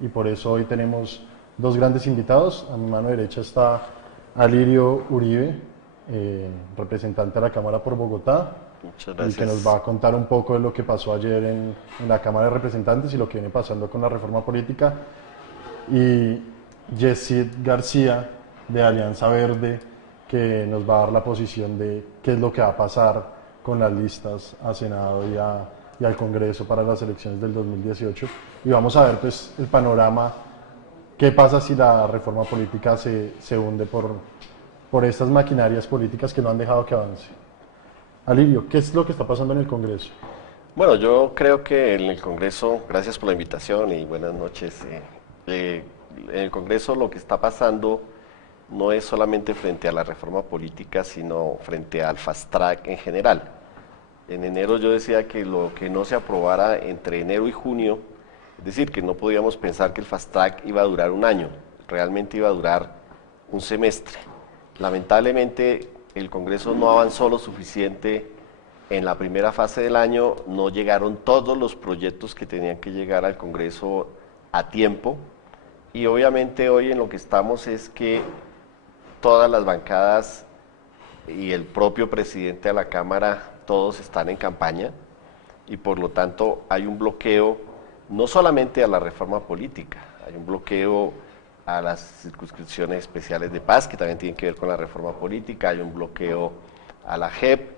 y por eso hoy tenemos dos grandes invitados. A mi mano derecha está Alirio Uribe, representante de la Cámara por Bogotá, Muchas y que nos gracias. va a contar un poco de lo que pasó ayer en la Cámara de Representantes y lo que viene pasando con la reforma política. Y Yesid García, de Alianza Verde, que nos va a dar la posición de qué es lo que va a pasar con las listas a Senado y al Congreso para las elecciones del 2018. Y vamos a ver pues el panorama, qué pasa si la reforma política se hunde por estas maquinarias políticas que no han dejado que avance. Alirio, ¿qué es lo que está pasando en el Congreso? Bueno, yo creo que en el Congreso, gracias por la invitación y buenas noches. En el Congreso lo que está pasando no es solamente frente a la reforma política, sino frente al fast track en general. En enero yo decía que lo que no se aprobara entre enero y junio, es decir, que no podíamos pensar que el fast track iba a durar un año, realmente iba a durar un semestre. Lamentablemente el Congreso no avanzó lo suficiente en la primera fase del año, no llegaron todos los proyectos que tenían que llegar al Congreso a tiempo y obviamente hoy en lo que estamos es que todas las bancadas y el propio presidente de la Cámara, todos están en campaña y por lo tanto hay un bloqueo no solamente a la reforma política, hay un bloqueo a las circunscripciones especiales de paz que también tienen que ver con la reforma política, hay un bloqueo a la JEP,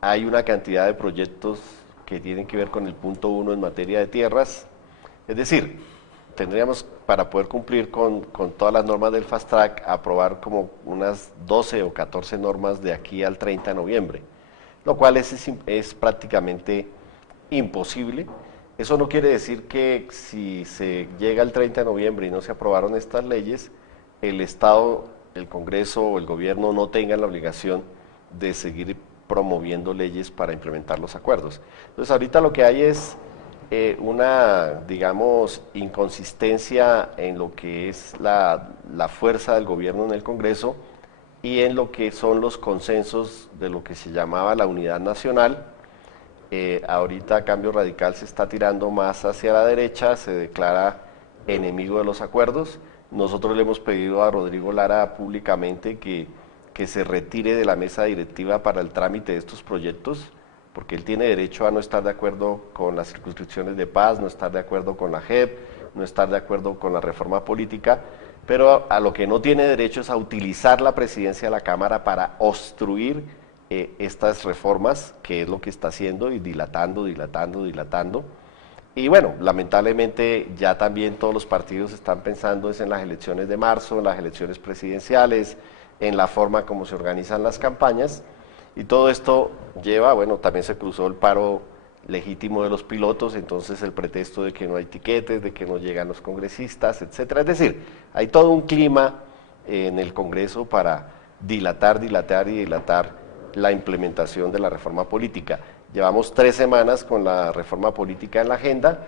hay una cantidad de proyectos que tienen que ver con el punto 1 en materia de tierras, es decir, tendríamos para poder cumplir con todas las normas del Fast Track, aprobar como unas 12 o 14 normas de aquí al 30 de noviembre, lo cual es prácticamente imposible. Eso no quiere decir que si se llega al 30 de noviembre y no se aprobaron estas leyes, el Estado, el Congreso o el Gobierno no tengan la obligación de seguir promoviendo leyes para implementar los acuerdos. Entonces ahorita lo que hay es una, digamos, inconsistencia en lo que es la fuerza del gobierno en el Congreso y en lo que son los consensos de lo que se llamaba la unidad nacional. Ahorita Cambio Radical se está tirando más hacia la derecha, se declara enemigo de los acuerdos. Nosotros le hemos pedido a Rodrigo Lara públicamente que se retire de la mesa directiva para el trámite de estos proyectos, porque él tiene derecho a no estar de acuerdo con las circunscripciones de paz, no estar de acuerdo con la JEP, no estar de acuerdo con la reforma política, pero a lo que no tiene derecho es a utilizar la presidencia de la Cámara para obstruir estas reformas, que es lo que está haciendo, y dilatando. Y bueno, lamentablemente ya también todos los partidos están pensando es en las elecciones de marzo, en las elecciones presidenciales, en la forma como se organizan las campañas, y todo esto lleva, bueno, también se cruzó el paro legítimo de los pilotos, entonces el pretexto de que no hay tiquetes, de que no llegan los congresistas, etcétera. Es decir, hay todo un clima en el Congreso para dilatar la implementación de la reforma política. Llevamos 3 semanas con la reforma política en la agenda.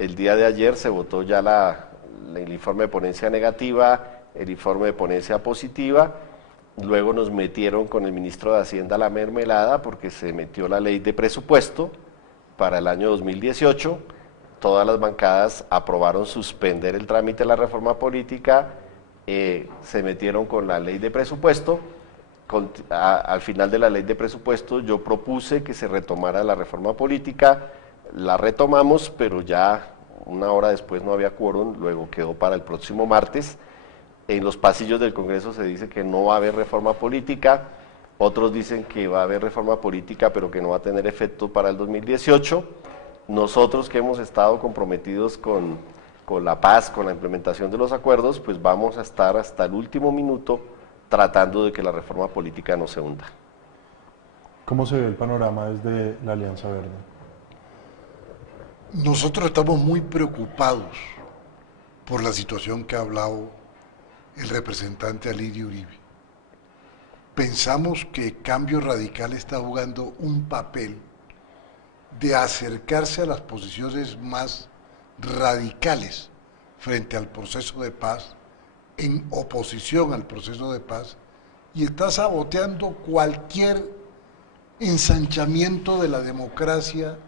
El día de ayer se votó ya el informe de ponencia negativa, el informe de ponencia positiva. Luego nos metieron con el ministro de Hacienda la mermelada porque se metió la ley de presupuesto para el año 2018. Todas las bancadas aprobaron suspender el trámite de la reforma política, se metieron con la ley de presupuesto. Al final de la ley de presupuesto yo propuse que se retomara la reforma política, la retomamos, pero ya una hora después no había quórum, luego quedó para el próximo martes. En los pasillos del Congreso se dice que no va a haber reforma política, otros dicen que va a haber reforma política pero que no va a tener efecto para el 2018. Nosotros que hemos estado comprometidos con la paz, con la implementación de los acuerdos, pues vamos a estar hasta el último minuto tratando de que la reforma política no se hunda. ¿Cómo se ve el panorama desde la Alianza Verde? Nosotros estamos muy preocupados por la situación que ha hablado el representante Alirio Uribe. Pensamos que Cambio Radical está jugando un papel de acercarse a las posiciones más radicales frente al proceso de paz, en oposición al proceso de paz, y está saboteando cualquier ensanchamiento de la democracia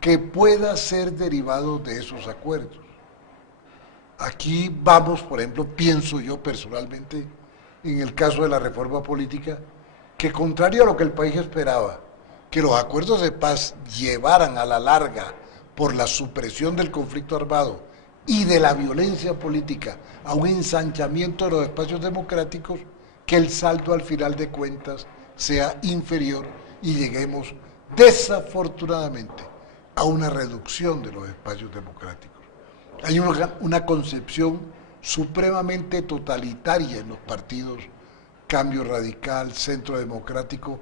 que pueda ser derivado de esos acuerdos. Aquí vamos, por ejemplo, pienso yo personalmente, en el caso de la reforma política, que contrario a lo que el país esperaba, que los acuerdos de paz llevaran a la larga por la supresión del conflicto armado y de la violencia política a un ensanchamiento de los espacios democráticos, que el saldo al final de cuentas sea inferior y lleguemos desafortunadamente a una reducción de los espacios democráticos. Hay una concepción supremamente totalitaria en los partidos, Cambio Radical, Centro Democrático,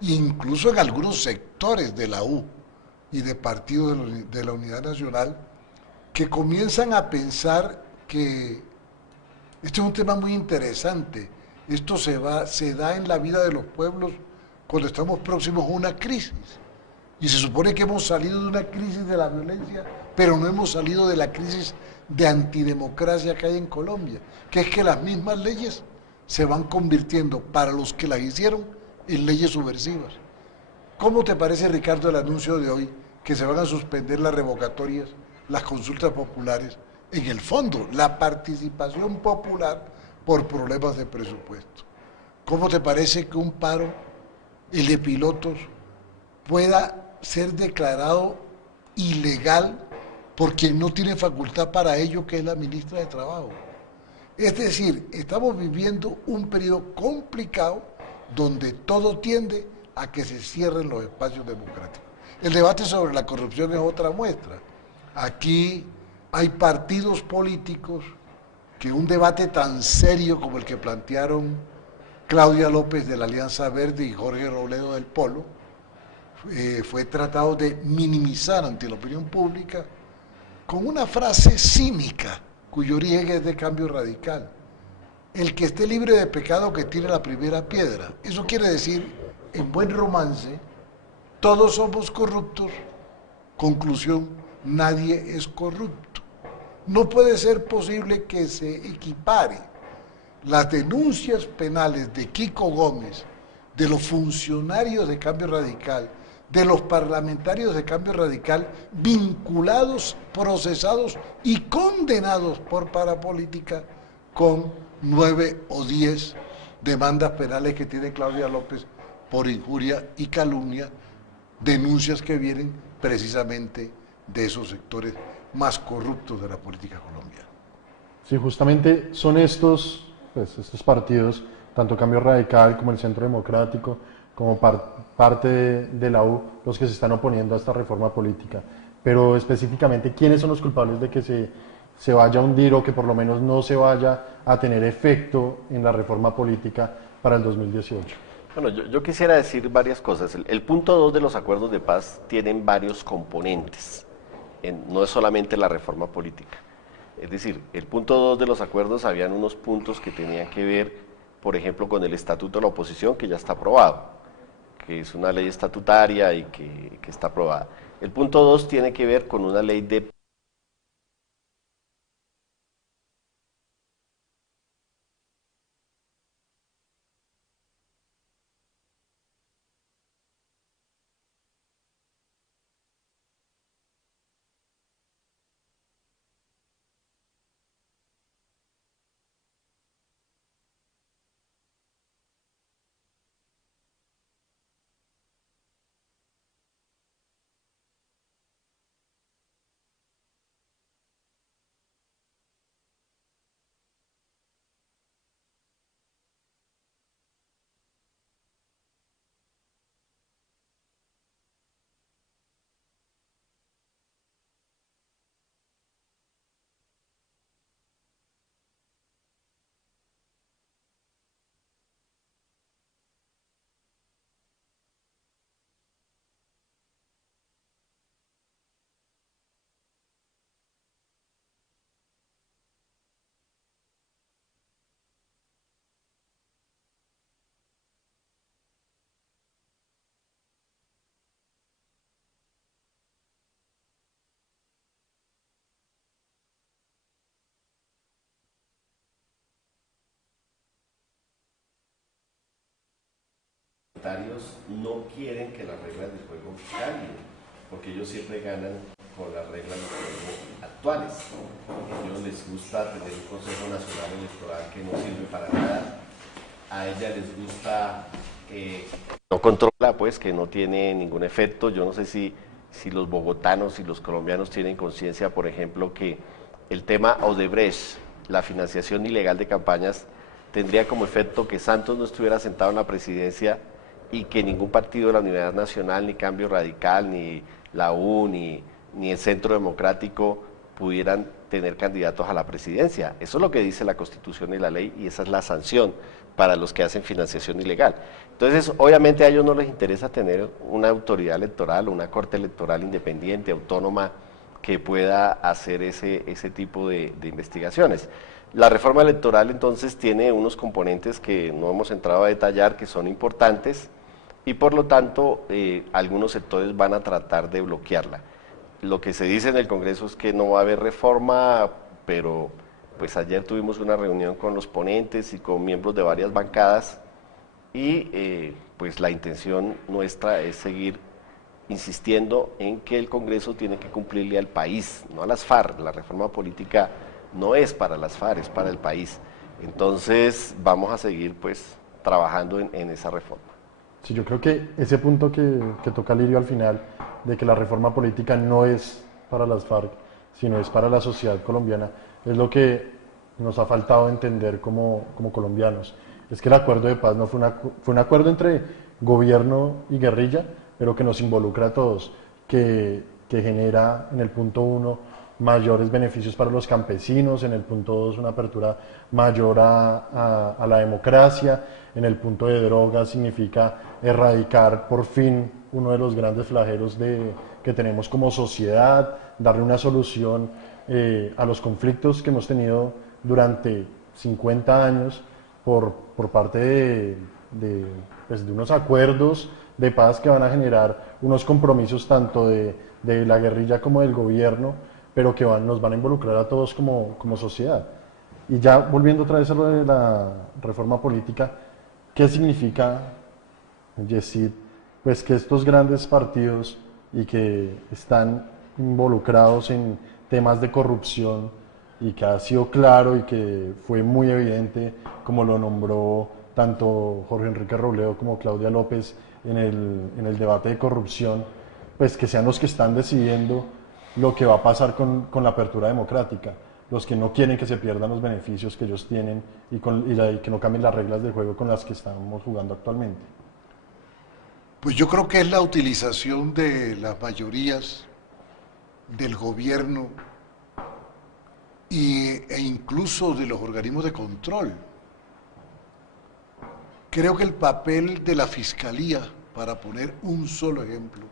e incluso en algunos sectores de la U y de partidos de la Unidad Nacional, que comienzan a pensar que este es un tema muy interesante. Esto se da en la vida de los pueblos cuando estamos próximos a una crisis. Y se supone que hemos salido de una crisis de la violencia, pero no hemos salido de la crisis de antidemocracia que hay en Colombia, que es que las mismas leyes se van convirtiendo, para los que las hicieron, en leyes subversivas. ¿Cómo te parece, Ricardo, el anuncio de hoy que se van a suspender las revocatorias, las consultas populares, en el fondo, la participación popular por problemas de presupuesto? ¿Cómo te parece que un paro, el de pilotos, pueda ser declarado ilegal por quien no tiene facultad para ello, que es la ministra de Trabajo? Es decir, estamos viviendo un periodo complicado donde todo tiende a que se cierren los espacios democráticos. El debate sobre la corrupción es otra muestra. Aquí hay partidos políticos que un debate tan serio como el que plantearon Claudia López de la Alianza Verde y Jorge Robledo del Polo, fue tratado de minimizar ante la opinión pública con una frase cínica cuyo origen es de Cambio Radical: el que esté libre de pecado que tire la primera piedra. Eso quiere decir, en buen romance, todos somos corruptos, conclusión, nadie es corrupto. No puede ser posible que se equipare las denuncias penales de Kiko Gómez, de los funcionarios de Cambio Radical, de los parlamentarios de Cambio Radical, vinculados, procesados y condenados por parapolítica, con 9 o 10 demandas penales que tiene Claudia López por injuria y calumnia, denuncias que vienen precisamente de esos sectores más corruptos de la política colombiana. Sí, justamente son estos, pues, estos partidos, tanto Cambio Radical como el Centro Democrático, como parte de la U, los que se están oponiendo a esta reforma política. Pero específicamente, ¿quiénes son los culpables de que se vaya a hundir, o que por lo menos no se vaya a tener efecto en la reforma política para el 2018? Bueno, yo quisiera decir varias cosas. El punto 2 de los acuerdos de paz tienen varios componentes, no es solamente la reforma política. Es decir, el punto 2 de los acuerdos, habían unos puntos que tenían que ver, por ejemplo, con el estatuto de la oposición, que ya está aprobado, que es una ley estatutaria y que está aprobada. El punto 2 tiene que ver con una ley de no quieren que las reglas del juego cambien, porque ellos siempre ganan con las reglas del juego actuales. A ellos les gusta tener un Consejo Nacional Electoral que no sirve para nada. A ella les gusta no controla, pues, que no tiene ningún efecto. Yo no sé si los bogotanos y los colombianos tienen conciencia, por ejemplo, que el tema Odebrecht, la financiación ilegal de campañas, tendría como efecto que Santos no estuviera sentado en la presidencia y que ningún partido de la Unidad Nacional, ni Cambio Radical, ni la U, ni el Centro Democrático pudieran tener candidatos a la presidencia. Eso es lo que dice la Constitución y la ley, y esa es la sanción para los que hacen financiación ilegal. Entonces, obviamente a ellos no les interesa tener una autoridad electoral, una corte electoral independiente, autónoma, que pueda hacer ese tipo de investigaciones. La reforma electoral entonces tiene unos componentes que no hemos entrado a detallar, que son importantes, y por lo tanto algunos sectores van a tratar de bloquearla. Lo que se dice en el Congreso es que no va a haber reforma, pero pues ayer tuvimos una reunión con los ponentes y con miembros de varias bancadas, y pues la intención nuestra es seguir insistiendo en que el Congreso tiene que cumplirle al país, no a las FARC. La reforma política no es para las FARC, es para el país. Entonces vamos a seguir pues trabajando en esa reforma. Sí, yo creo que ese punto que toca Lirio al final, de que la reforma política no es para las FARC, sino es para la sociedad colombiana, es lo que nos ha faltado entender como colombianos. Es que el acuerdo de paz no fue un acuerdo entre gobierno y guerrilla, pero que nos involucra a todos, que genera en el punto 1 mayores beneficios para los campesinos, en el punto 2 una apertura mayor a la democracia, en el punto de drogas significa erradicar por fin uno de los grandes flagelos que tenemos como sociedad, darle una solución a los conflictos que hemos tenido durante 50 años por parte pues de unos acuerdos de paz que van a generar unos compromisos tanto de la guerrilla como del gobierno, pero que nos van a involucrar a todos como sociedad. Y ya volviendo otra vez a lo de la reforma política, ¿qué significa, Yesid, pues que estos grandes partidos y que están involucrados en temas de corrupción y que ha sido claro y que fue muy evidente, como lo nombró tanto Jorge Enrique Robledo como Claudia López en el debate de corrupción, pues que sean los que están decidiendo lo que va a pasar con la apertura democrática, los que no quieren que se pierdan los beneficios que ellos tienen y que no cambien las reglas del juego con las que estamos jugando actualmente? Pues yo creo que es la utilización de las mayorías del gobierno e incluso de los organismos de control. Creo que el papel de la Fiscalía, para poner un solo ejemplo,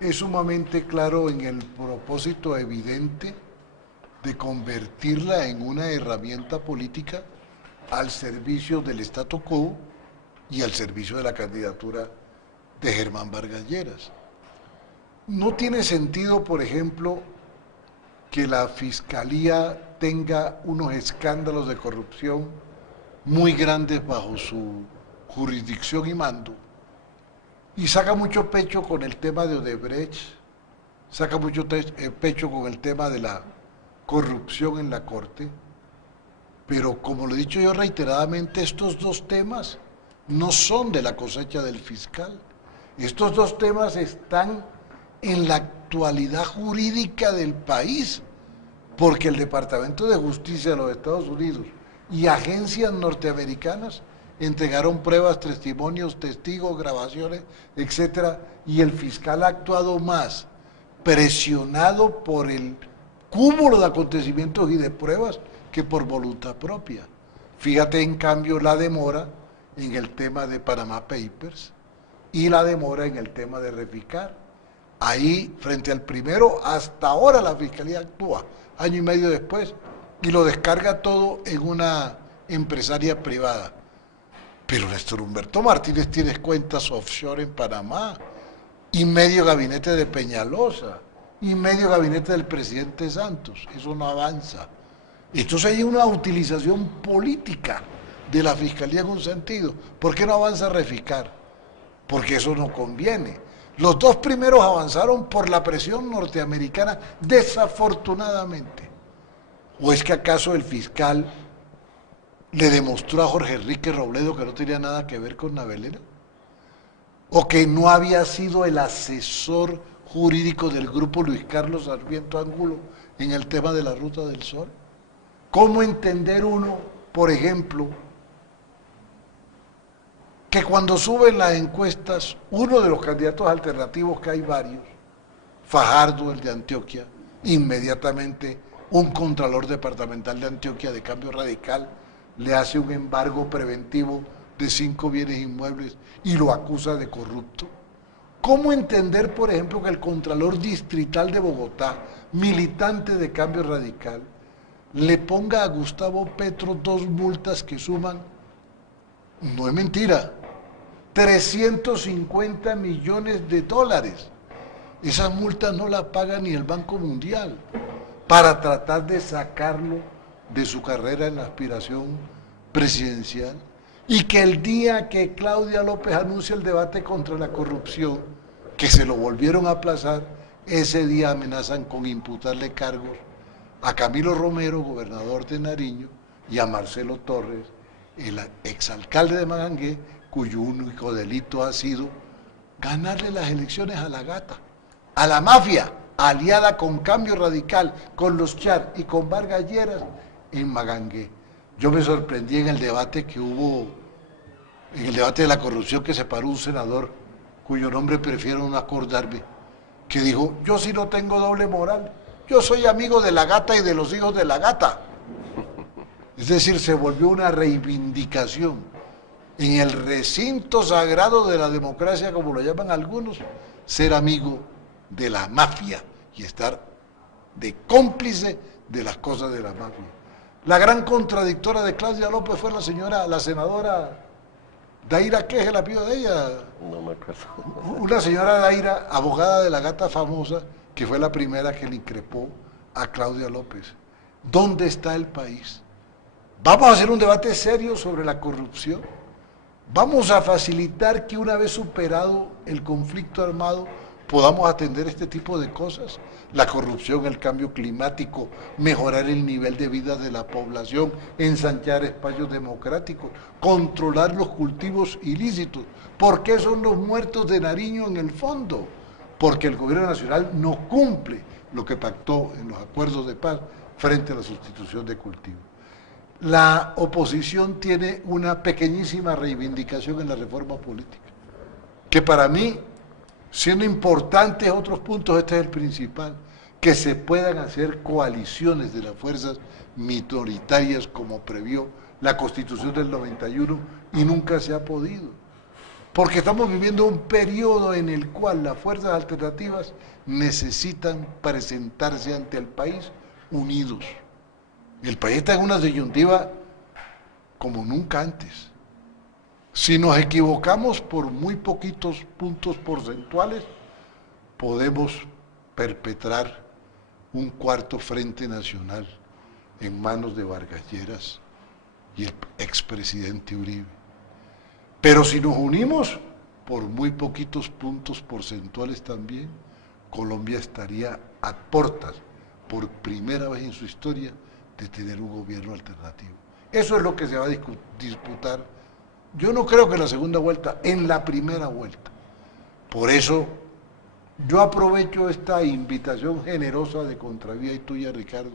es sumamente claro en el propósito evidente de convertirla en una herramienta política al servicio del statu quo y al servicio de la candidatura de Germán Vargas Lleras. No tiene sentido, por ejemplo, que la Fiscalía tenga unos escándalos de corrupción muy grandes bajo su jurisdicción y mando, y saca mucho pecho con el tema de Odebrecht, saca mucho pecho con el tema de la corrupción en la Corte, pero como lo he dicho yo reiteradamente, estos dos temas no son de la cosecha del fiscal. Estos dos temas están en la actualidad jurídica del país, porque el Departamento de Justicia de los Estados Unidos y agencias norteamericanas entregaron pruebas, testimonios, testigos, grabaciones, etcétera, y el fiscal ha actuado más presionado por el cúmulo de acontecimientos y de pruebas que por voluntad propia. Fíjate en cambio la demora en el tema de Panama Papers y la demora en el tema de Reficar. Ahí, frente al primero, hasta ahora la Fiscalía actúa, año y medio después, y lo descarga todo en una empresaria privada. Pero Néstor Humberto Martínez tiene cuentas offshore en Panamá, y medio gabinete de Peñalosa, y medio gabinete del presidente Santos. Eso no avanza. Entonces hay una utilización política de la Fiscalía en un sentido. ¿Por qué no avanza Reficar? Porque eso no conviene. Los dos primeros avanzaron por la presión norteamericana, desafortunadamente. ¿O es que acaso el fiscal le demostró a Jorge Enrique Robledo que no tenía nada que ver con Navelera? ¿O que no había sido el asesor jurídico del grupo Luis Carlos Sarmiento Angulo en el tema de la Ruta del Sol? ¿Cómo entender uno, por ejemplo, que cuando suben las encuestas, uno de los candidatos alternativos, que hay varios, Fajardo, el de Antioquia, inmediatamente un contralor departamental de Antioquia de Cambio Radical le hace un embargo preventivo de 5 bienes inmuebles y lo acusa de corrupto? ¿Cómo entender, por ejemplo, que el contralor distrital de Bogotá, militante de Cambio Radical, le ponga a Gustavo Petro 2 multas que suman, no es mentira, 350 millones de dólares? Esas multas no las paga ni el Banco Mundial para tratar de sacarlo de su carrera en la aspiración presidencial. Y que el día que Claudia López anuncia el debate contra la corrupción, que se lo volvieron a aplazar, ese día amenazan con imputarle cargos a Camilo Romero, gobernador de Nariño, y a Marcelo Torres, el exalcalde de Magangué, cuyo único delito ha sido ganarle las elecciones a la gata, a la mafia, aliada con Cambio Radical, con los Char y con Vargas Lleras en Magangué. Yo me sorprendí en el debate que hubo, en el debate de la corrupción, que se paró un senador cuyo nombre prefiero no acordarme, que dijo: yo sí no tengo doble moral, yo soy amigo de la gata y de los hijos de la gata. Es decir, se volvió una reivindicación en el recinto sagrado de la democracia, como lo llaman algunos, ser amigo de la mafia y estar de cómplice de las cosas de la mafia. La gran contradictora de Claudia López fue la senadora Daira, ¿qué es el apellido de ella? No me acuerdo. Una señora Daira, abogada de la gata famosa, que fue la primera que le increpó a Claudia López. ¿Dónde está el país? ¿Vamos a hacer un debate serio sobre la corrupción? ¿Vamos a facilitar que, una vez superado el conflicto armado, podamos atender este tipo de cosas? La corrupción, el cambio climático, mejorar el nivel de vida de la población, ensanchar espacios democráticos, controlar los cultivos ilícitos. ¿Por qué son los muertos de Nariño en el fondo? Porque el gobierno nacional no cumple lo que pactó en los acuerdos de paz frente a la sustitución de cultivos. La oposición tiene una pequeñísima reivindicación en la reforma política, que para mí, siendo importantes otros puntos, este es el principal: que se puedan hacer coaliciones de las fuerzas minoritarias como previó la Constitución del 91 y nunca se ha podido. Porque estamos viviendo un periodo en el cual las fuerzas alternativas necesitan presentarse ante el país unidos. El país está en una disyuntiva como nunca antes. Si nos equivocamos por muy poquitos puntos porcentuales, podemos perpetrar un cuarto frente nacional en manos de Vargas Lleras y el expresidente Uribe. Pero si nos unimos por muy poquitos puntos porcentuales también, Colombia estaría a puertas, por primera vez en su historia, de tener un gobierno alternativo. Eso es lo que se va a disputar. Yo no creo que en la segunda vuelta, en la primera vuelta. Por eso yo aprovecho esta invitación generosa de Contravía y tuya, Ricardo,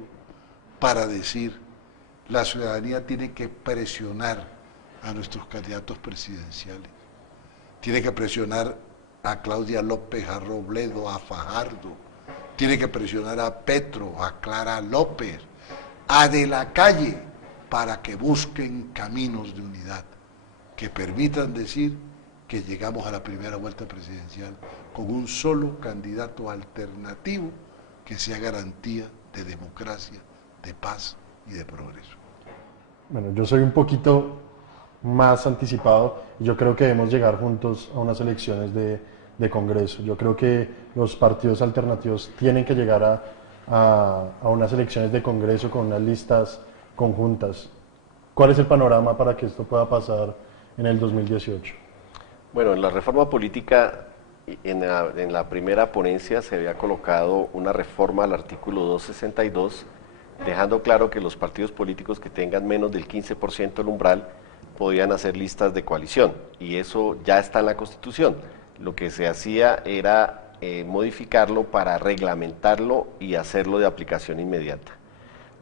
para decir: la ciudadanía tiene que presionar a nuestros candidatos presidenciales. Tiene que presionar a Claudia López, a Robledo, a Fajardo. Tiene que presionar a Petro, a Clara López, a De la Calle, para que busquen caminos de unidad que permitan decir que llegamos a la primera vuelta presidencial con un solo candidato alternativo que sea garantía de democracia, de paz y de progreso. Bueno, yo soy un poquito más anticipado y yo creo que debemos llegar juntos a unas elecciones de Congreso. Yo creo que los partidos alternativos tienen que llegar a unas elecciones de Congreso con unas listas conjuntas. ¿Cuál es el panorama para que esto pueda pasar en el 2018? Bueno, en la reforma política en la primera ponencia se había colocado una reforma al artículo 262, dejando claro que los partidos políticos que tengan menos del 15% del umbral podían hacer listas de coalición, y eso ya está en la Constitución. Lo que se hacía era modificarlo para reglamentarlo y hacerlo de aplicación inmediata.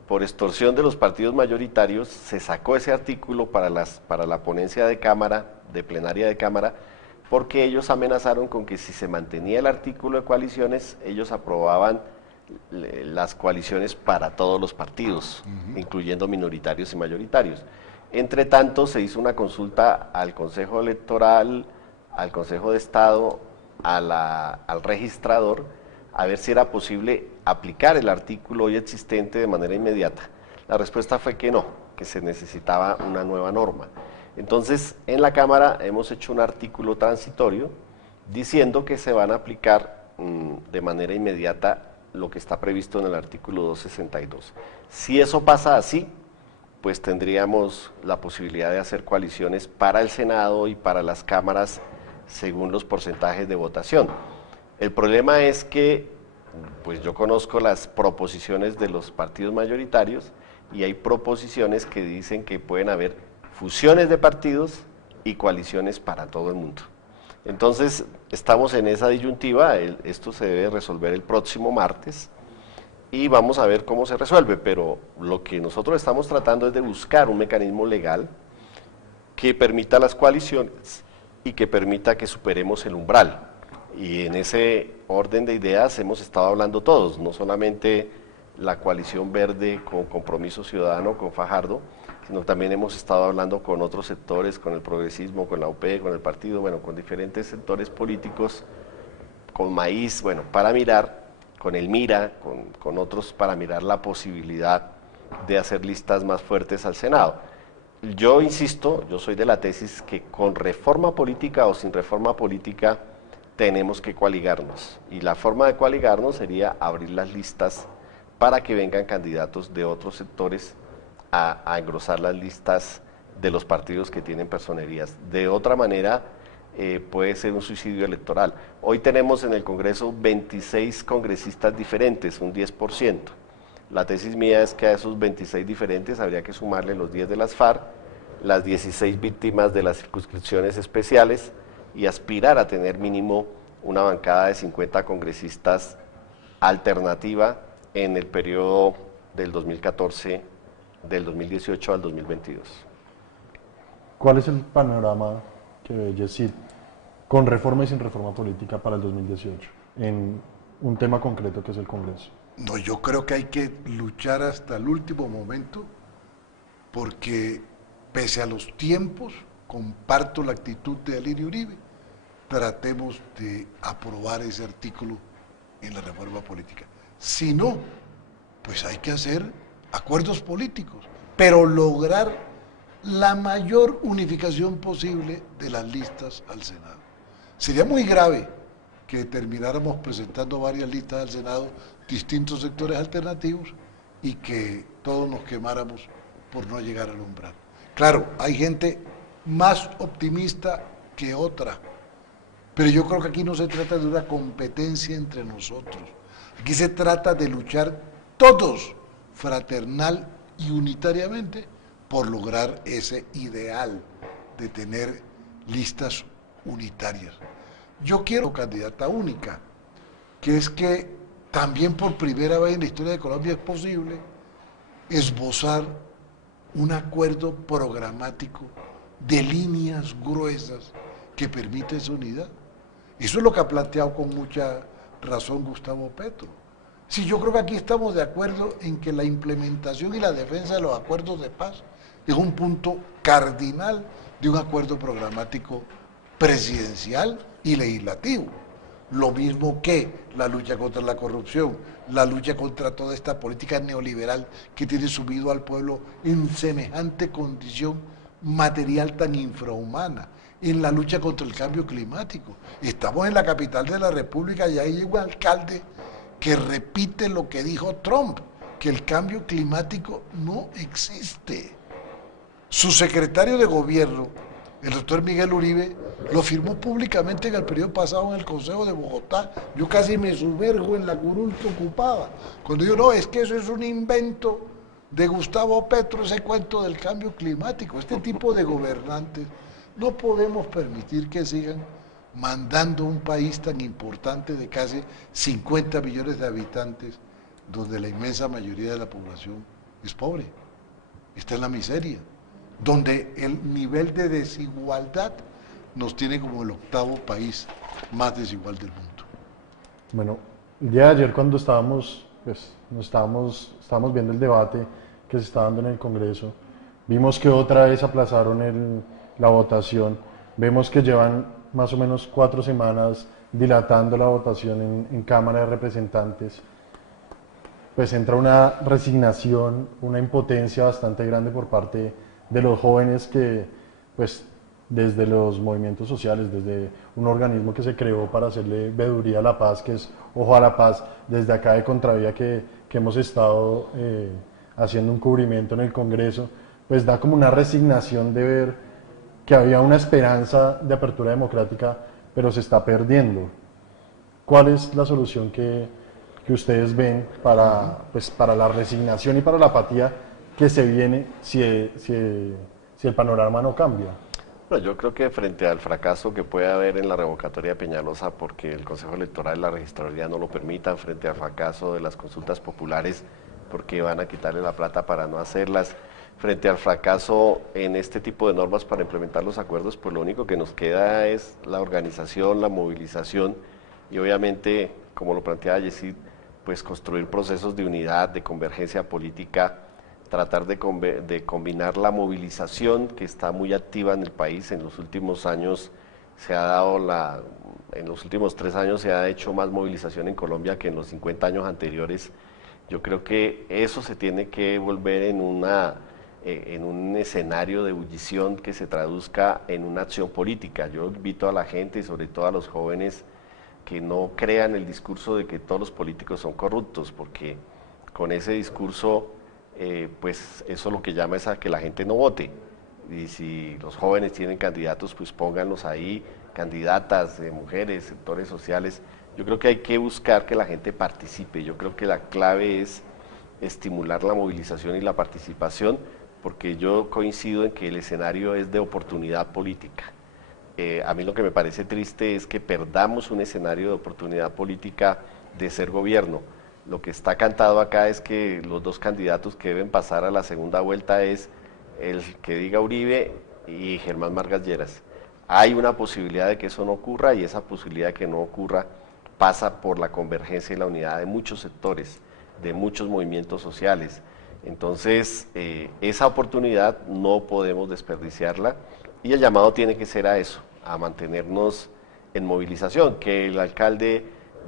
Por extorsión de los partidos mayoritarios se sacó ese artículo para la ponencia de Cámara, de plenaria de Cámara, porque ellos amenazaron con que si se mantenía el artículo de coaliciones, ellos aprobaban las coaliciones para todos los partidos, incluyendo minoritarios y mayoritarios. Entre tanto, se hizo una consulta al Consejo Electoral, al Consejo de Estado, al registrador, a ver si era posible aplicar el artículo hoy existente de manera inmediata. La respuesta fue que no, que se necesitaba una nueva norma. Entonces, en la Cámara hemos hecho un artículo transitorio diciendo que se van a aplicar de manera inmediata lo que está previsto en el artículo 262. Si eso pasa así, pues tendríamos la posibilidad de hacer coaliciones para el Senado y para las cámaras según los porcentajes de votación. El problema es que, pues yo conozco las proposiciones de los partidos mayoritarios y hay proposiciones que dicen que pueden haber fusiones de partidos y coaliciones para todo el mundo. Entonces, estamos en esa disyuntiva, esto se debe resolver el próximo martes y vamos a ver cómo se resuelve, pero lo que nosotros estamos tratando es de buscar un mecanismo legal que permita las coaliciones y que permita que superemos el umbral. Y en ese orden de ideas hemos estado hablando todos, no solamente la coalición verde con Compromiso Ciudadano, con Fajardo, sino también hemos estado hablando con otros sectores, con el progresismo, con la UP, con el partido, bueno, con diferentes sectores políticos, con Maíz, bueno, para mirar, con el MIRA, con otros, para mirar la posibilidad de hacer listas más fuertes al Senado. Yo insisto, yo soy de la tesis que con reforma política o sin reforma política tenemos que coaligarnos, y la forma de coaligarnos sería abrir las listas para que vengan candidatos de otros sectores a engrosar las listas de los partidos que tienen personerías. De otra manera, puede ser un suicidio electoral. Hoy tenemos en el Congreso 26 congresistas diferentes, un 10%. La tesis mía es que a esos 26 diferentes habría que sumarle los 10 de las FARC, las 16 víctimas de las circunscripciones especiales y aspirar a tener mínimo una bancada de 50 congresistas alternativa en el periodo del 2014, del 2018 al 2022. ¿Cuál es el panorama que ve Yesid con reforma y sin reforma política para el 2018 en un tema concreto que es el Congreso? No, yo creo que hay que luchar hasta el último momento, porque pese a los tiempos, comparto la actitud de Alirio Uribe, tratemos de aprobar ese artículo en la reforma política. Si no, pues hay que hacer acuerdos políticos, pero lograr la mayor unificación posible de las listas al Senado. Sería muy grave que termináramos presentando varias listas al Senado, distintos sectores alternativos, y que todos nos quemáramos por no llegar al umbral. Claro, hay gente más optimista que otra, pero yo creo que aquí no se trata de una competencia entre nosotros, aquí se trata de luchar todos fraternal y unitariamente por lograr ese ideal de tener listas unitarias. Yo quiero candidata única, que es que también por primera vez en la historia de Colombia es posible esbozar un acuerdo programático de líneas gruesas que permite esa unidad. Eso es lo que ha planteado con mucha razón Gustavo Petro. Sí, yo creo que aquí estamos de acuerdo en que la implementación y la defensa de los acuerdos de paz es un punto cardinal de un acuerdo programático presidencial y legislativo. Lo mismo que la lucha contra la corrupción, la lucha contra toda esta política neoliberal que tiene sumido al pueblo en semejante condición material tan infrahumana, en la lucha contra el cambio climático. Estamos en la capital de la República y hay un alcalde que repite lo que dijo Trump, que el cambio climático no existe. Su secretario de gobierno El doctor Miguel Uribe lo firmó públicamente en el periodo pasado en el Consejo de Bogotá. Yo casi me sumerjo en la curul que ocupaba. Cuando yo, no, es que eso es un invento de Gustavo Petro, ese cuento del cambio climático. Este tipo de gobernantes no podemos permitir que sigan mandando un país tan importante de casi 50 millones de habitantes, donde la inmensa mayoría de la población es pobre, está en la miseria, donde el nivel de desigualdad nos tiene como el octavo país más desigual del mundo. Bueno, el día de ayer cuando estábamos viendo el debate que se está dando en el Congreso, vimos que otra vez aplazaron la votación, vemos que llevan más o menos 4 semanas dilatando la votación en Cámara de Representantes. Pues entra una resignación, una impotencia bastante grande por parte de los jóvenes que, pues, desde los movimientos sociales, desde un organismo que se creó para hacerle veeduría a la paz, que es Ojo a la Paz, desde acá de Contravía que hemos estado haciendo un cubrimiento en el Congreso, pues da como una resignación de ver que había una esperanza de apertura democrática, pero se está perdiendo. ¿Cuál es la solución que ustedes ven para la resignación y para la apatía que se viene si el panorama no cambia? Bueno, yo creo que frente al fracaso que puede haber en la revocatoria de Peñalosa porque el Consejo Electoral y la Registraduría no lo permitan, frente al fracaso de las consultas populares porque van a quitarle la plata para no hacerlas, frente al fracaso en este tipo de normas para implementar los acuerdos, pues lo único que nos queda es la organización, la movilización y obviamente, como lo planteaba Yesid, pues construir procesos de unidad, de convergencia política, tratar de combinar la movilización que está muy activa en el país. En los últimos años se ha dado en los últimos 3 años se ha hecho más movilización en Colombia que en los 50 años anteriores. Yo creo que eso se tiene que volver en un escenario de ebullición que se traduzca en una acción política. Yo invito a la gente y sobre todo a los jóvenes que no crean el discurso de que todos los políticos son corruptos, porque con ese discurso, pues eso lo que llama es a que la gente no vote. Y si los jóvenes tienen candidatos, pues pónganlos ahí, candidatas, mujeres, sectores sociales. Yo creo que hay que buscar que la gente participe. Yo creo que la clave es estimular la movilización y la participación, porque yo coincido en que el escenario es de oportunidad política. A mí lo que me parece triste es que perdamos un escenario de oportunidad política de ser gobierno. Lo que está cantado acá es que los 2 candidatos que deben pasar a la segunda vuelta es el que diga Uribe y Germán Vargas Lleras. Hay una posibilidad de que eso no ocurra y esa posibilidad de que no ocurra pasa por la convergencia y la unidad de muchos sectores, de muchos movimientos sociales. Entonces, esa oportunidad no podemos desperdiciarla y el llamado tiene que ser a eso, a mantenernos en movilización, que el alcalde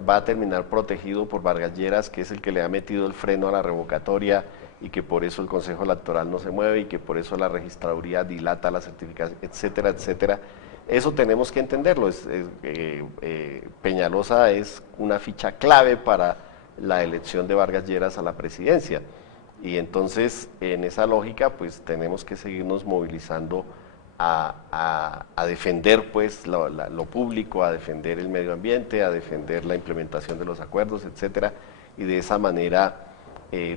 va a terminar protegido por Vargas Lleras, que es el que le ha metido el freno a la revocatoria y que por eso el Consejo Electoral no se mueve y que por eso la Registraduría dilata la certificación, etcétera, etcétera. Eso tenemos que entenderlo. Peñalosa es una ficha clave para la elección de Vargas Lleras a la presidencia. Y entonces, en esa lógica, pues tenemos que seguirnos movilizando a defender pues lo público, a defender el medio ambiente, a defender la implementación de los acuerdos, etcétera, y de esa manera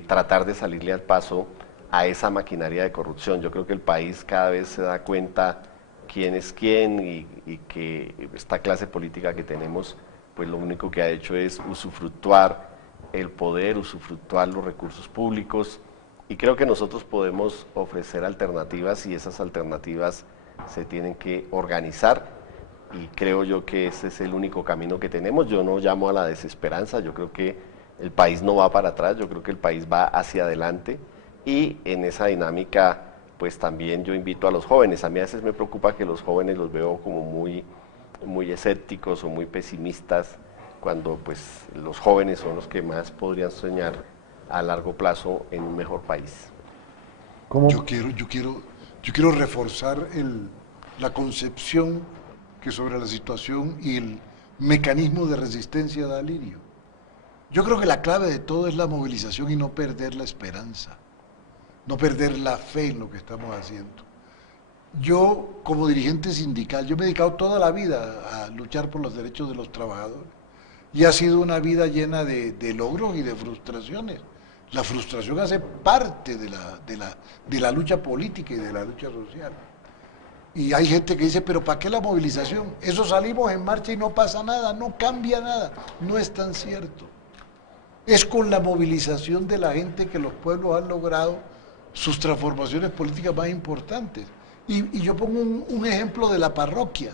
tratar de salirle al paso a esa maquinaria de corrupción. Yo creo que el país cada vez se da cuenta quién es quién y que esta clase política que tenemos, pues lo único que ha hecho es usufructuar el poder, usufructuar los recursos públicos, y creo que nosotros podemos ofrecer alternativas y esas alternativas se tienen que organizar y creo yo que ese es el único camino que tenemos. Yo no llamo a la desesperanza, yo creo que el país no va para atrás, yo creo que el país va hacia adelante y en esa dinámica pues también yo invito a los jóvenes. A mí a veces me preocupa que los jóvenes los veo como muy escépticos o muy pesimistas, cuando pues los jóvenes son los que más podrían soñar a largo plazo en un mejor país. ¿Cómo? Yo quiero reforzar la concepción que sobre la situación y el mecanismo de resistencia da Lirio. Yo creo que la clave de todo es la movilización y no perder la esperanza, no perder la fe en lo que estamos haciendo. Yo, como dirigente sindical, yo me he dedicado toda la vida a luchar por los derechos de los trabajadores. Y ha sido una vida llena de logros y de frustraciones. La frustración hace parte de la lucha política y de la lucha social. Y hay gente que dice, pero ¿para qué la movilización? Eso salimos en marcha y no pasa nada, no cambia nada. No es tan cierto. Es con la movilización de la gente que los pueblos han logrado sus transformaciones políticas más importantes. Y yo pongo un ejemplo de la parroquia.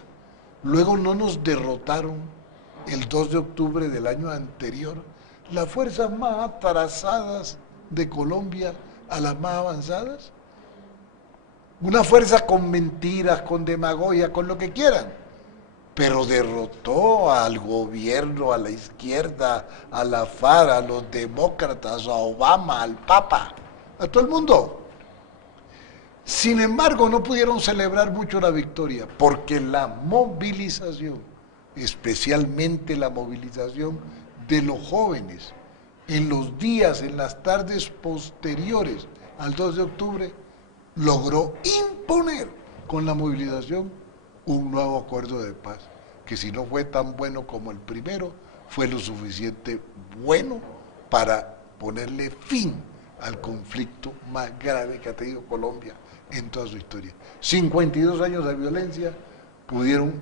Luego no nos derrotaron el 2 de octubre del año anterior las fuerzas más atrasadas de Colombia a las más avanzadas. Una fuerza con mentiras, con demagogia, con lo que quieran, pero derrotó al gobierno, a la izquierda, a la FARC, a los demócratas, a Obama, al Papa, a todo el mundo. Sin embargo, no pudieron celebrar mucho la victoria, porque la movilización, especialmente la movilización de los jóvenes, en los días, en las tardes posteriores al 2 de octubre, logró imponer con la movilización un nuevo acuerdo de paz, que si no fue tan bueno como el primero, fue lo suficiente bueno para ponerle fin al conflicto más grave que ha tenido Colombia en toda su historia. 52 años de violencia pudieron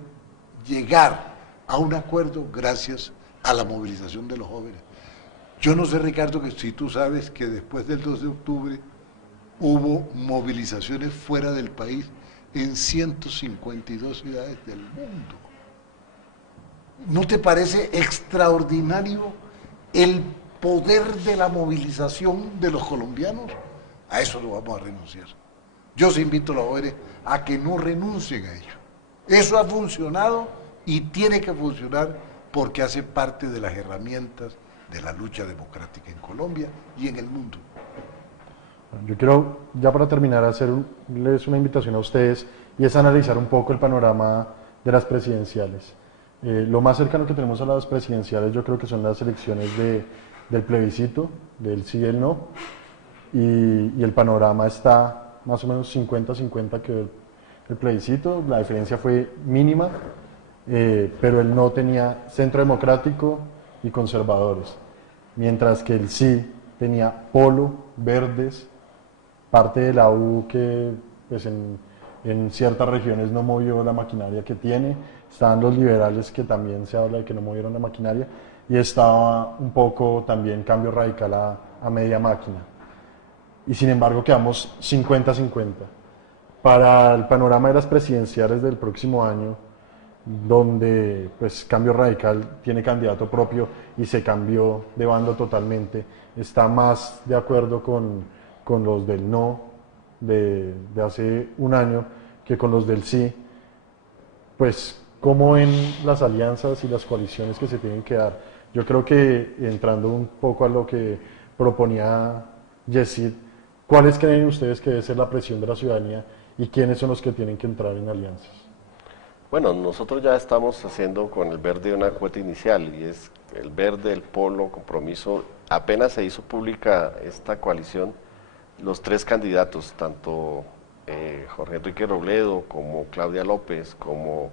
llegar a un acuerdo gracias a la movilización de los jóvenes. Yo no sé, Ricardo, que si tú sabes que después del 2 de octubre hubo movilizaciones fuera del país en 152 ciudades del mundo. ¿No te parece extraordinario el poder de la movilización de los colombianos? A eso no vamos a renunciar. Yo os invito a los jóvenes a que no renuncien a ello. Eso ha funcionado y tiene que funcionar porque hace parte de las herramientas de la lucha democrática en Colombia y en el mundo. Yo quiero, ya para terminar, hacerles una invitación a ustedes y es analizar un poco el panorama de las presidenciales. Lo más cercano que tenemos a las presidenciales yo creo que son las elecciones del plebiscito, del sí y el no, y el panorama está más o menos 50-50 que el plebiscito, la diferencia fue mínima, pero el no tenía centro democrático y conservadores, mientras que el sí tenía polo, verdes, parte de la U que pues en ciertas regiones no movió la maquinaria que tiene, estaban los liberales que también se habla de que no movieron la maquinaria, y estaba un poco también Cambio Radical a media máquina. Y sin embargo quedamos 50-50. Para el panorama de las presidenciales del próximo año, donde pues Cambio Radical tiene candidato propio y se cambió de bando totalmente, está más de acuerdo con los del no de hace un año que con los del sí. Pues, ¿cómo ven las alianzas y las coaliciones que se tienen que dar? Yo creo que, entrando un poco a lo que proponía Yesid, ¿cuáles creen ustedes que debe ser la presión de la ciudadanía y quiénes son los que tienen que entrar en alianzas? Bueno, nosotros ya estamos haciendo con el Verde una cuota inicial y es el Verde, el Polo, Compromiso. Apenas se hizo pública esta coalición, los tres candidatos, tanto Jorge Enrique Robledo como Claudia López como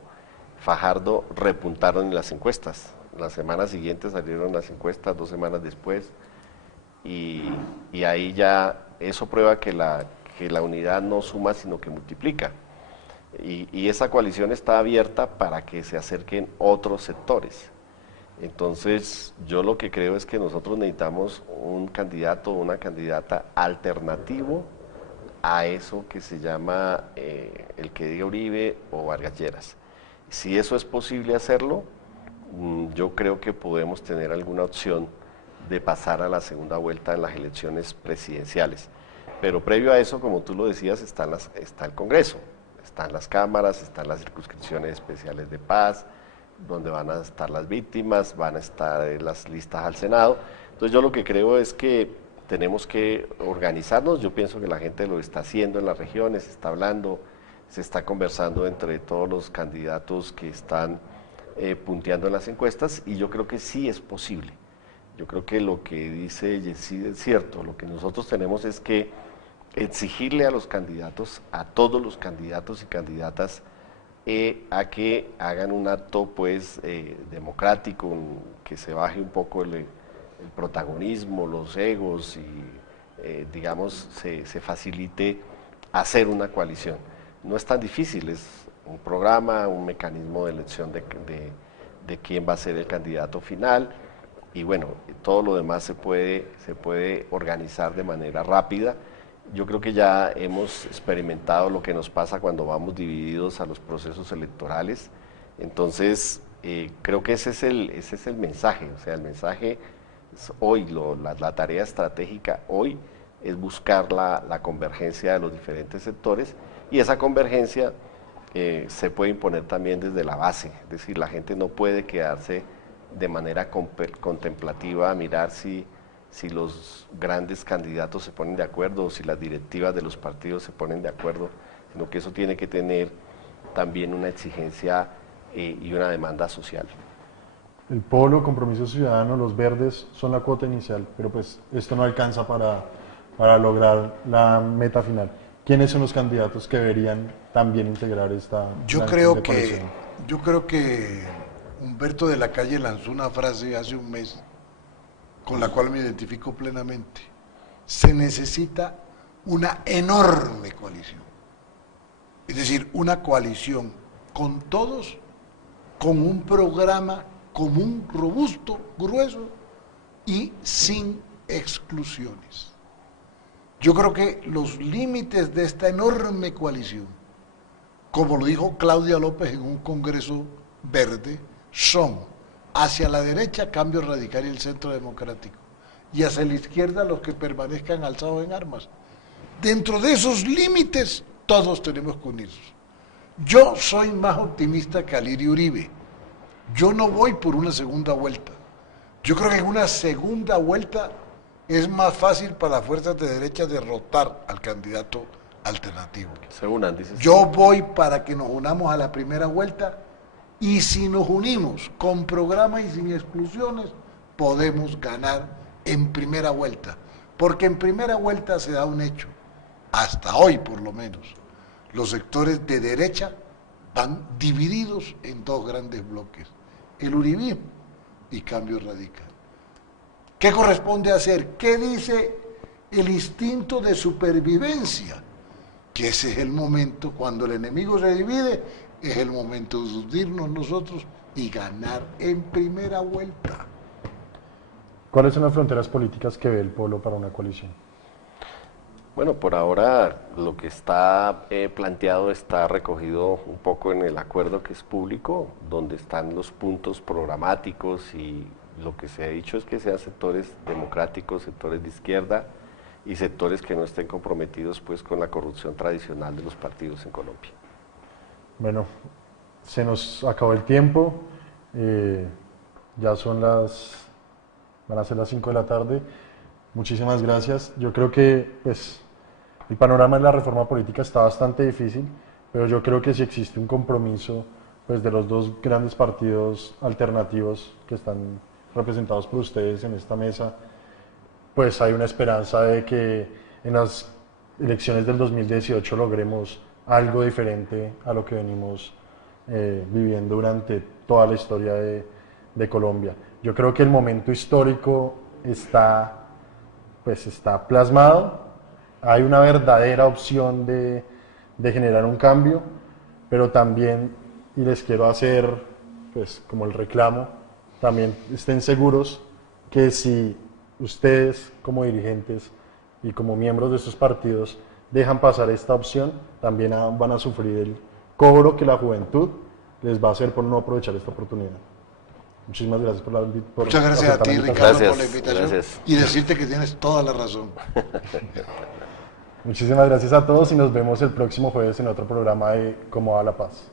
Fajardo, repuntaron en las encuestas. La semana siguiente salieron las encuestas, 2 semanas después, y ahí ya eso prueba que la unidad no suma sino que multiplica. Y esa coalición está abierta para que se acerquen otros sectores. Entonces, yo lo que creo es que nosotros necesitamos un candidato o una candidata alternativo a eso que se llama el que diga Uribe o Vargas Lleras. Si eso es posible hacerlo, yo creo que podemos tener alguna opción de pasar a la segunda vuelta en las elecciones presidenciales. Pero previo a eso, como tú lo decías, está el Congreso. Están las cámaras, están las circunscripciones especiales de paz, donde van a estar las víctimas, van a estar las listas al Senado. Entonces yo lo que creo es que tenemos que organizarnos. Yo pienso que la gente lo está haciendo en las regiones, se está hablando, se está conversando entre todos los candidatos que están punteando en las encuestas, y yo creo que sí es posible. Yo creo que lo que dice Yesid es cierto. Lo que nosotros tenemos es que exigirle a los candidatos, a todos los candidatos y candidatas, a que hagan un acto pues democrático, que se baje un poco el protagonismo, los egos y digamos se facilite hacer una coalición. No es tan difícil, es un programa, un mecanismo de elección de quién va a ser el candidato final y bueno, todo lo demás se puede organizar de manera rápida. Yo creo que ya hemos experimentado lo que nos pasa cuando vamos divididos a los procesos electorales, entonces creo que ese es el mensaje, o sea, el mensaje es hoy, la tarea estratégica hoy es buscar la convergencia de los diferentes sectores y esa convergencia se puede imponer también desde la base, es decir, la gente no puede quedarse de manera contemplativa a mirar si los grandes candidatos se ponen de acuerdo o si las directivas de los partidos se ponen de acuerdo, sino que eso tiene que tener también una exigencia y una demanda social. El Polo, Compromiso Ciudadano, los verdes son la cuota inicial, pero pues esto no alcanza para lograr la meta final. ¿Quiénes son los candidatos que deberían también integrar esta coalición? Yo creo que Humberto de la Calle lanzó una frase hace un mes con la cual me identifico plenamente. Se necesita una enorme coalición. Es decir, una coalición con todos, con un programa común, robusto, grueso y sin exclusiones. Yo creo que los límites de esta enorme coalición, como lo dijo Claudia López en un congreso verde, son hacia la derecha Cambio Radical y el Centro Democrático, y hacia la izquierda los que permanezcan alzados en armas. Dentro de esos límites todos tenemos que unirnos. Yo soy más optimista que Alirio Uribe. Yo no voy por una segunda vuelta. Yo creo que en una segunda vuelta es más fácil para las fuerzas de derecha derrotar al candidato alternativo. Se unan, dices. Yo voy para que nos unamos a la primera vuelta y si nos unimos con programa y sin exclusiones, podemos ganar en primera vuelta. Porque en primera vuelta se da un hecho, hasta hoy por lo menos, los sectores de derecha van divididos en dos grandes bloques, el uribismo y Cambio Radical. ¿Qué corresponde hacer? ¿Qué dice el instinto de supervivencia? Que ese es el momento, cuando el enemigo se divide, es el momento de unirnos nosotros y ganar en primera vuelta. ¿Cuáles son las fronteras políticas que ve el Polo para una coalición? Bueno, por ahora lo que está planteado está recogido un poco en el acuerdo que es público, donde están los puntos programáticos y lo que se ha dicho es que sean sectores democráticos, sectores de izquierda y sectores que no estén comprometidos pues con la corrupción tradicional de los partidos en Colombia. Bueno, se nos acabó el tiempo, ya van a ser las 5 de la tarde. Muchísimas gracias. Yo creo que pues, el panorama de la reforma política está bastante difícil, pero yo creo que si existe un compromiso pues, de los dos grandes partidos alternativos que están representados por ustedes en esta mesa, pues hay una esperanza de que en las elecciones del 2018 logremos algo diferente a lo que venimos viviendo durante toda la historia de Colombia. Yo creo que el momento histórico está plasmado, hay una verdadera opción de generar un cambio, pero también, y les quiero hacer pues como el reclamo, también estén seguros que si ustedes como dirigentes y como miembros de estos partidos dejan pasar esta opción, también van a sufrir el cobro que la juventud les va a hacer por no aprovechar esta oportunidad. Muchísimas gracias por Muchas gracias a ti, Ricardo, por la invitación. Gracias. Y decirte que tienes toda la razón. Muchísimas gracias a todos y nos vemos el próximo jueves en otro programa de Cómo va la Paz.